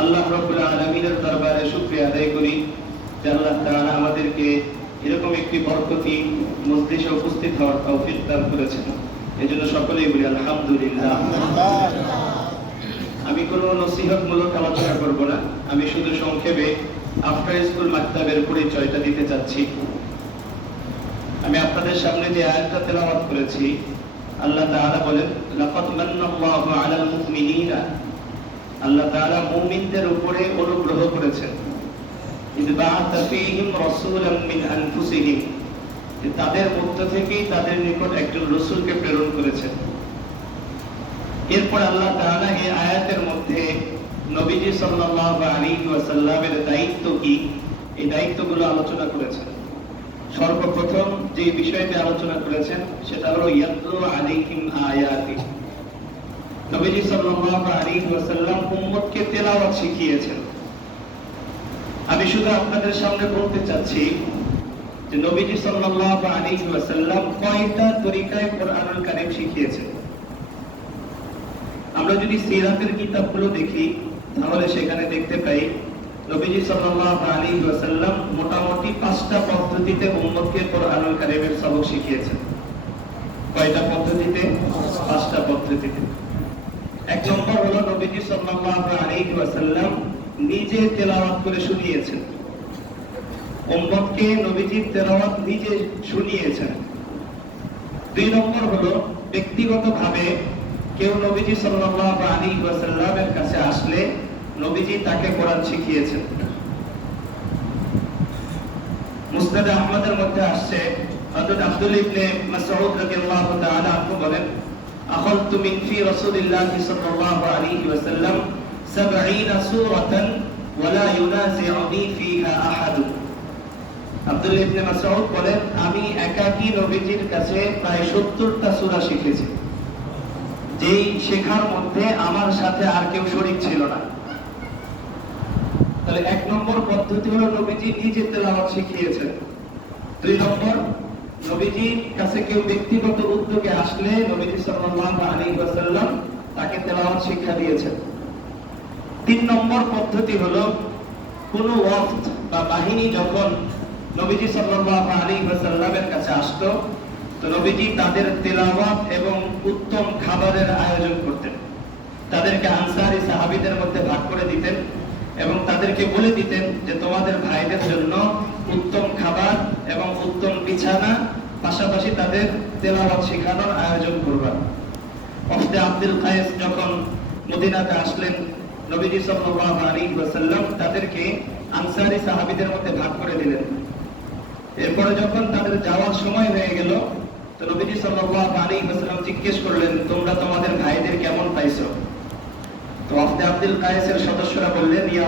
আল্লাহ রব্বুল আলমিনের দরবারে শুক্রিয়া আদায় করি। যে আল্লাহ তাআলা আমাদেরকে এরকম একটি বরকতি মসজিদে উপস্থিত হওয়ার তৌফিক দান করেছেন। এজন্য সকলেই বলি আলহামদুলিল্লাহ। আমি কোনো নসিহতমূলক আলোচনা করব না। আমি শুধু সংক্ষেপে আফটার স্কুল মাকতাবের পরিচয়টা দিতে চাচ্ছি। আমি আপনাদের সামনে যে আয়াতটা তেলাওয়াত করেছি আল্লাহ তাআলা বলেন লাকাদ মান্নাল্লাহু আলাল মুমিনিনা আল্লাহ তাআলা মুমিনদের উপরে অনুগ্রহ করেছেন। তাদের মধ্য থেকেই তাদের নিকট একজন রসূলকে প্রেরণ করেছেন। এরপর আল্লাহ তাআলা এই আয়াতের মধ্যে নবীজি সাল্লাল্লাহু আলাইহি ওয়াসাল্লামের দায়িত্ব কি? এই দায়িত্বগুলো আলোচনা করেছেন। সর্বপ্রথম যে বিষয়টি আলোচনা করেছেন, সেটা হলো ইয়াতলু আলাইহিম নবীজি সাল্লাল্লাহু আলাইহি তেলাওয়াত শিখিয়েছেন। আমি শুধু আপনাদের সামনে বলতে চাচ্ছি যে নবীজি ওয়াসাল্লাম কয়টা তরিকায় কোরআনুল শিখিয়েছেন? আমরা যদি সিরাতের কিতাবগুলো দেখি, তাহলে সেখানে দেখতে পাই নবীজি সাল্লাল্লাহু ওয়াসাল্লাম মোটামুটি পাঁচটা পদ্ধতিতে উম্মতকে কোরআনুল কারীমের সবক শিখিয়েছেন। কয়টা পদ্ধতিতে? নবীজি কাছে আসলে নবীজি তাকে কোরআন শিখিয়েছেন। মুসনাদ আহমদের মধ্যে আসছে, হযরত আব্দুল ইবনে মাসউদ রাদিয়াল্লাহু তাআলা আনহু বলেন আখালতু মিন ফি রাসূলিল্লাহি সাল্লাল্লাহু আলাইহি ওয়াসাল্লাম 70 সূরাতান ওয়ালা ইউনাজিউনি ফিহা আহাদ আব্দুল ইবনে মাসউদ বলেন, আমি একাকী নবীজির কাছে প্রায় 70টা সূরা শিখেছি। যেই শেখার মধ্যে আমার সাথে আর কেউ শরীক ছিল না। তাহলে এক নম্বর পদ্ধতি হলো নবীজি নিজে তেলাওয়াত শিখিয়েছেন। দুই নম্বর নবীজির কাছে কেউ ব্যক্তিগত উদ্যোগে আসলে নবীজি তাকে তেলাওয়াত শিক্ষা দিয়েছেন। তিন নম্বর পদ্ধতি কোন ওয়াক্ত বা বাহিনী যখন নবীজি সাল্লাল্লাহু আলাইহি কাছে আসতো, তো নবীজি তাদের তেলাওয়াত এবং উত্তম খাবারের আয়োজন করতেন। তাদেরকে আনসারি সাহাবীদের মধ্যে ভাগ করে দিতেন। এবং তাদেরকে বলে দিতেন যে তোমাদের ভাইদের জন্য উত্তম খাবার এবং উত্তম বিছানা, পাশাপাশি তাদের তেলাওয়াত শেখানোর আয়োজন করবার অফদে আব্দুল কায়েস যখন মদিনাতে আসলেন, নবীজি সাল্লাল্লাহু আলাইহি তাদেরকে আনসারি সাহাবীদের মধ্যে ভাগ করে দিলেন। এরপরে যখন তাদের যাওয়ার সময় হয়ে গেল, তো নবীজি সাল্লাল্লাহু আলাইহি ওয়াসাল্লাম জিজ্ঞেস করলেন, তোমরা তোমাদের ভাইদের কেমন পাইছো? আব্দে আব্দুল কায়েসের সদস্যরা বললেন ইয়া